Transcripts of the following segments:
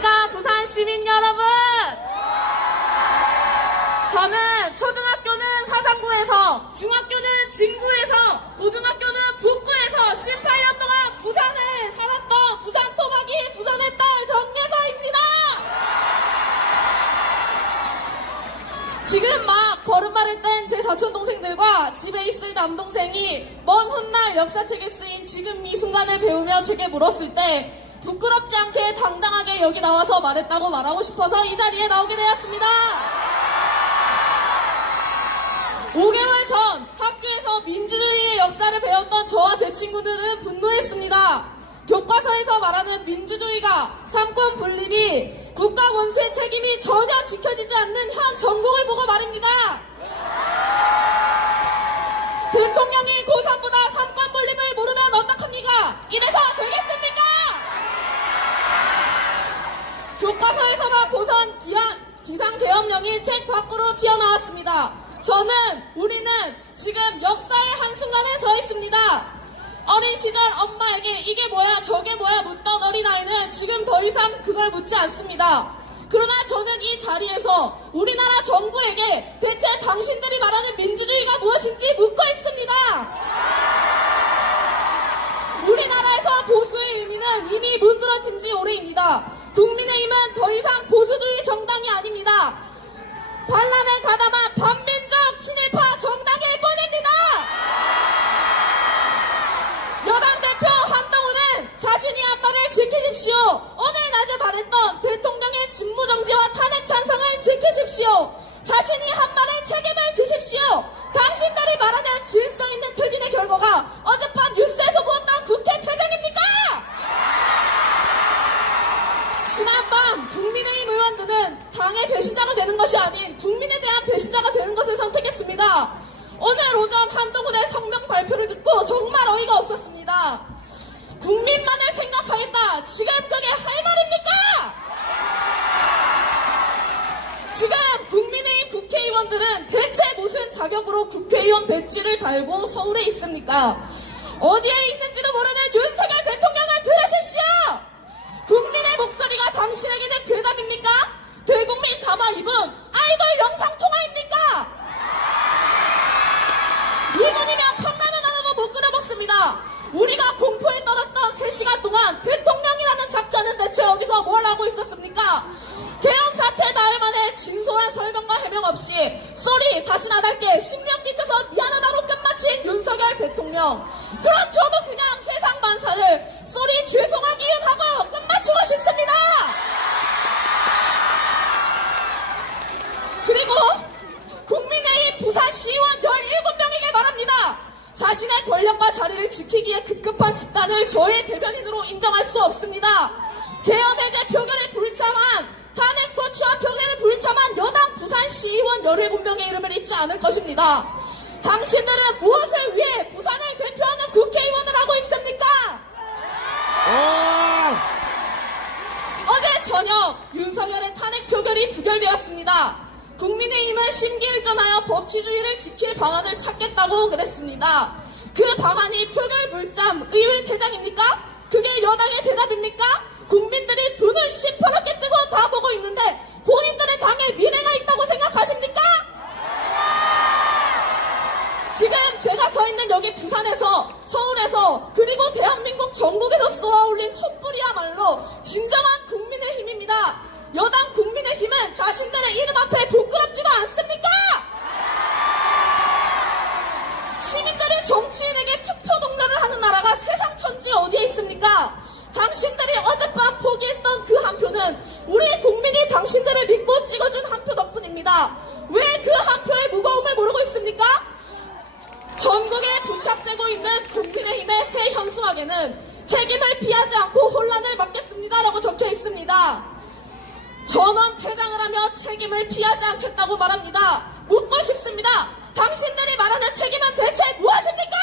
안녕하십니까, 부산 시민 여러분. 저는 초등학교는 사상구에서, 중학교는 진구에서, 고등학교는 북구에서 18년 동안 부산에 살았던 부산 토박이 부산의 딸 정예서입니다. 지금 막 걸음마를 뗀 제 사촌 동생들과 집에 있을 남동생이 먼 훗날 역사책에 쓰인 지금 이 순간을 배우며 제게 물었을 때 부끄럽지 않게 당당하게 여기 나와서 말했다고 말하고 싶어서 이 자리에 나오게 되었습니다. 5개월 전 학교에서 민주주의의 역사를 배웠던 저와 제 친구들은 분노했습니다. 교과서에서 말하는 민주주의가 삼권 분립이 국가 원수의 책임이 전혀 지켜지지 않는 현 정국을 보고 말입니다. 대통령이 고3보다 삼권 분립을 모르면 어떡합니까? 이래서 되겠습니까? 교과서에서만 보선 기상계엄령이 책 밖으로 튀어나왔습니다. 우리는 지금 역사의 한순간에 서 있습니다. 어린 시절 엄마에게 이게 뭐야 저게 뭐야 묻던 어린아이는 지금 더 이상 그걸 묻지 않습니다. 그러나 저는 이 자리에서 우리나라 정부에게 대체 당신들이 말하는 민주주의가 무엇인지 묻고 있습니다. 우리나라에서 보수의 의미는 이미 문드러진 지 오래입니다. 국민의힘은 더 이상 보수주의 정당이 아닙니다. 반란을 가담한 반민족 친일파 정당일 뿐입니다. 여당 대표 한동훈은 자신이 한 말을 지키십시오. 오늘 낮에 말했던 대통령의 직무정지와 탄핵 찬성을 지키십시오. 자신이 한 말에 책임을 지십시오. 당신들이 말하는 질서 있는 퇴진의 결과가 어젯밤 뉴스에서 보았던 국회 퇴장입니까? 지난밤 국민의힘 의원들은 당의 배신자가 되는 것이 아닌 국민에 대한 배신자가 되는 것을 선택했습니다. 오늘 오전 한동훈의 성명 발표를 듣고 정말 어이가 없었습니다. 국민만을 생각하겠다. 지금 그게 할 말입니까? 지금 국민의힘 국회의원들은 대체 무슨 자격으로 국회의원 배지를 달고 서울에 있습니까? 어디에 있는지도 모르는 윤석열 대통령을 들으십시오! 국민의 목소리가 당신에게는 괴담입니까? 대국민 담화 입은 아이돌 영상 통화입니까? 이분이면 컵라면 하나도 못 끓여 먹습니다. 우리가 공포에 떨었던 3시간 동안 대통령이라는 작자는 대체 여기서 뭘 하고 있었습니까? 계엄 사태 나흘 만에 진솔한 설명과 해명 없이 쏘리 다시 나갈게 신명 끼쳐서 미안하다로 끝마친 윤석열 대통령. 그럼 저도 그냥 세상 만사를 쏘리 죄송하기யும் 하고 끝마치고 싶습니다. 그리고 국민의힘 부산시의원 17명에게 말합니다. 자신의 권력과 자리를 지키기에 급급한 집단을 저의 대변인으로 인정할 수 없습니다. 계엄 해제 표결에 불참한 탄핵 소추와 표결에 불참한 여당 부산시의원 17명의 이름을 잊지 않을 것입니다. 당신들은 무엇을 위해 부산을 대표하는 국회의원을 하고 있습니까? 어제 저녁 윤석열의 탄핵 표결이 부결되었습니다. 국민의힘은 심기일전하여 법치주의를 지킬 방안을 찾겠다고 그랬습니다. 그 방안이 표결 불참 의회 퇴장입니까? 그게 여당의 대답입니까? 국민들이 두 눈 시퍼렇게 뜨고 다 보고 있는데 본인들의 당에 미래가 있다고 생각하십니까? 지금 제가 서 있는 여기 부산에서, 서울에서, 그리고 대한민국 전국에서 쏘아올린 촛불이야말로 진정한 국민의힘입니다. 여당 국민의힘은 자신들의 이름 앞에 부끄럽지도 않습니까? 시민들이 정치인에게 투표 동료를 하는 나라가 세상 천지 어디에 있습니까? 당신들이 어젯밤 포기했던 그 한 표는 우리 국민이 당신들을 믿고 찍어준 한 표 덕분입니다. 왜 그 한 표의 무거움을 모르고 있습니까? 전국에 부착되고 있는 국민의힘의 새 현수막에는 책임을 피하지 않고 혼란을 막겠습니다라고 적혀 있습니다. 전원 퇴장을 하며 책임을 피하지 않겠다고 말합니다. 묻고 싶습니다. 당신들이 말하는 책임은 대체 무엇입니까?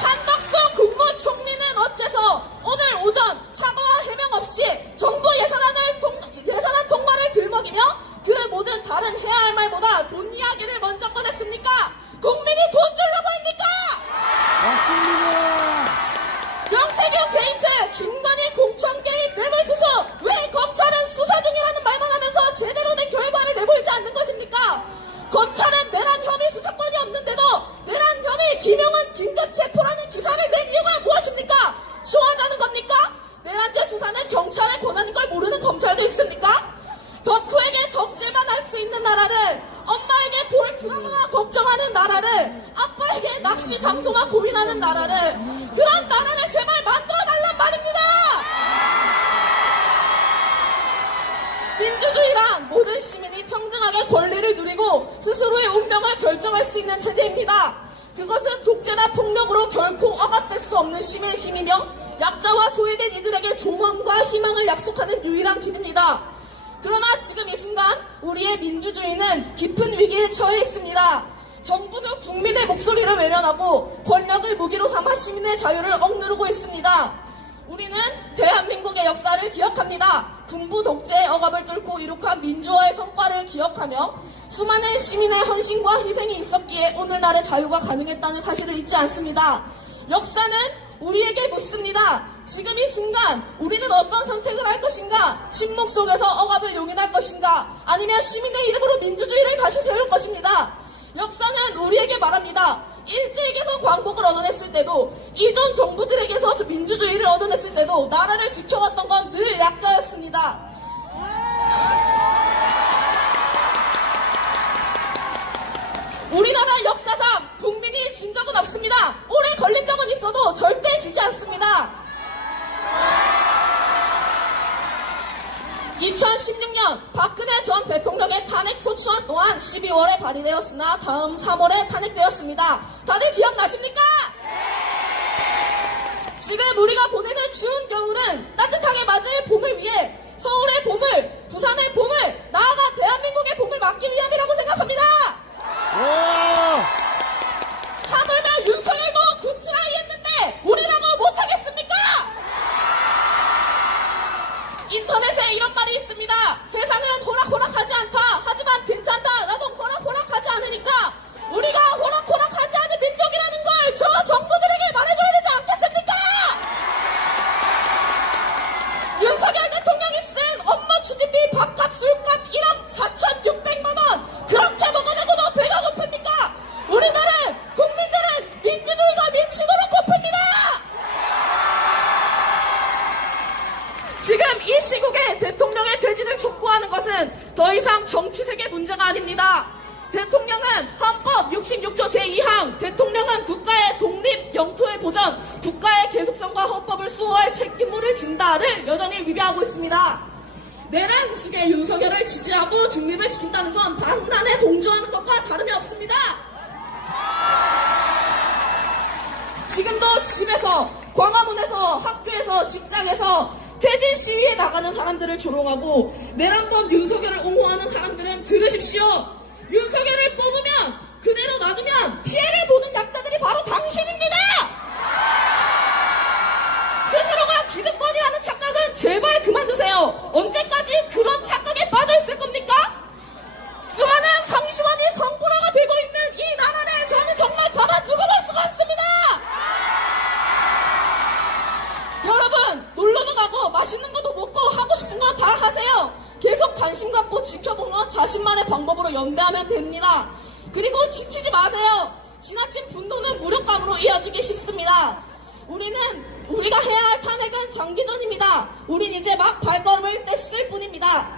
한덕수 국무총리는 어째서 오늘 오전 사과와 해명 없이 정부 예산안 통과를 들먹이며 그 모든 다른 해야 할 말보다 돈 이야기를 먼저 꺼냈습니까? 국민이 돈 주려고 합니까? 맞습니다. 명태균 게이트, 김건희 낚시 장소만 고민하는 나라를, 그런 나라를 제발 만들어달란 말입니다. 민주주의란 모든 시민이 평등하게 권리를 누리고 스스로의 운명을 결정할 수 있는 체제입니다. 그것은 독재나 폭력으로 결코 억압될 수 없는 시민의 힘이며 약자와 소외된 이들에게 조언과 희망을 약속하는 유일한 길입니다. 그러나 지금 이 순간 우리의 민주주의는 깊은 위기에 처해 있습니다. 정부는 국민의 목소리를 외면하고 권력을 무기로 삼아 시민의 자유를 억누르고 있습니다. 우리는 대한민국의 역사를 기억합니다. 군부 독재의 억압을 뚫고 이룩한 민주화의 성과를 기억하며 수많은 시민의 헌신과 희생이 있었기에 오늘날의 자유가 가능했다는 사실을 잊지 않습니다. 역사는 우리에게 묻습니다. 지금 이 순간 우리는 어떤 선택을 할 것인가? 침묵 속에서 억압을 용인할 것인가? 아니면 시민의 이름으로 민주주의를 다시 세울 것입니다. 역사는 우리에게 말합니다. 일제에게서 광복을 얻어냈을 때도, 이전 정부들에게서 민주주의를 얻어냈을 때도 나라를 지켜왔던 건 늘 약자였습니다. 우리나라 역사상 국민이 진 적은 없습니다. 오래 걸린 적은 있어도 절대 지지 않습니다. 2016년 박근혜 전 대통령의 탄핵 소추안 또한 12월에 발의되었으나 다음 3월에 탄핵되었습니다. 다들 기억나십니까? 지금 우리가 보내는 추운 겨울은 따뜻하게 맞을 봄을 위해 서울의 봄을, 부산의 봄을, 나아가 대한민국의 봄을 막기 위함이라고 생각합니다. 하물며 윤석열도 굿트라이 했는데 우리라고 못하겠습니까? 인터넷에 이런 말이 있습니다. 세상은 호락호락하지 않다. 하지만 괜찮다. 나도 호락호락하지 않으니까 우리가 호락호락하지 않은 민족이라는 걸 저 정부들에게 말해줘야 되지 않겠습니까? 윤석열 대통령이 쓴 업무 추진비 밥값 술값 1억 4,600만 원 그렇게 먹어내고도 배가 고픕니까? 우리나라는 국민들은 민주주의가 미치도록 고픕니다. 지금 이 시국에 대통령의 퇴진을 촉구하는 것은 더 이상 정치색의 문제가 아닙니다. 대통령은 헌법 66조 제2항 대통령은 국가의 독립, 영토의 보전, 국가의 계속성과 헌법을 수호할 책임을 진다를 여전히 위배하고 있습니다. 내란 우스개 윤석열을 지지하고 중립을 지킨다는 건 반란에 동조하는 것과 다름이 없습니다. 지금도 집에서, 광화문에서, 학교에서, 직장에서 퇴진 시위에 나가는 사람들을 조롱하고 내란범 윤석열을 옹호하는 사람들은 들으십시오. 윤석열을 뽑으면, 그대로 놔두면 피해를 보는 약자들이 바로 당신입니다. 스스로가 기득권이라는 착각은 제발 그만두세요. 언제까지 그런 착각에 빠져있을 겁니까? 수많은 성시원이 성불화가 되고 있는 이 나라를 저는 정말 가만두고 볼 수가 없습니다. 여러분, 놀러도 가고 맛있는 것도 먹고 하고 싶은 거 다 하세요. 계속 관심 갖고 지켜보면 자신만의 방법으로 연대하면 됩니다. 그리고 지치지 마세요. 지나친 분노는 무력감으로 이어지기 쉽습니다. 우리가 해야 할 탄핵은 장기전입니다. 우린 이제 막 발걸음을 뗐을 뿐입니다.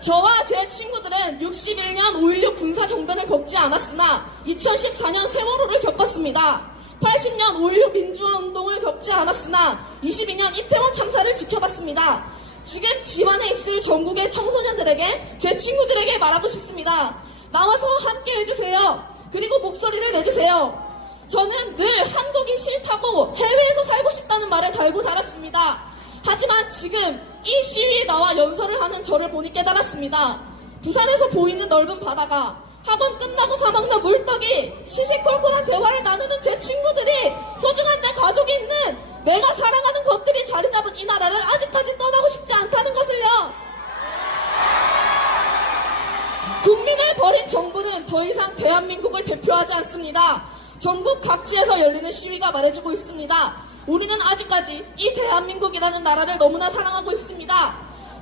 저와 제 친구들은 61년 5.16 군사정변을 겪지 않았으나 2014년 세월호를 겪었습니다. 80년 5.16 민주화운동을 겪지 않았으나 22년 이태원 참사를 지켜봤습니다. 지금 집안에 있을 전국의 청소년들에게, 제 친구들에게 말하고 싶습니다. 나와서 함께 해주세요. 그리고 목소리를 내주세요. 저는 늘 한국이 싫다고 해외에서 살고 싶다는 말을 달고 살았습니다. 하지만 지금 이 시위에 나와 연설을 하는 저를 보니 깨달았습니다. 부산에서 보이는 넓은 바다가, 학원 끝나고 사먹는 물떡이, 시시콜콜한 대화를 나누는 제 친구들이, 소중한 내 가족이 있는 내가 사랑하는 것들이 자리 잡은 이 나라를 아직까지 떠나고 싶지 않다는 것을요. 국민을 버린 정부는 더 이상 대한민국을 대표하지 않습니다. 전국 각지에서 열리는 시위가 말해주고 있습니다. 우리는 아직까지 이 대한민국이라는 나라를 너무나 사랑하고 있습니다.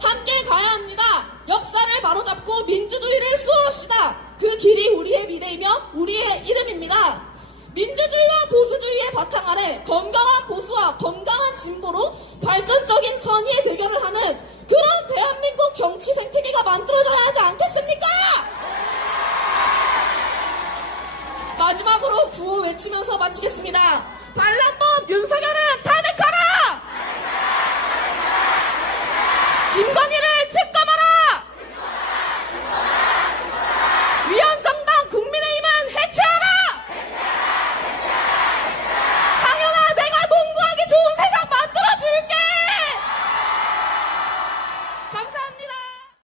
함께 가야 합니다. 역사를 바로잡고 민주주의를 수호합시다. 그 길이 우리의 미래이며 우리의 이름입니다. 민주주의와 보수주의의 바탕 아래 건강한 보수와 건강한 진보로 발전적인 선의의 대결을 하는 그런 대한민국 정치 생태계가 만들어져야 하지 않겠습니까? 마지막으로 구호 외치면서 마치겠습니다. 반란법 윤석열은 다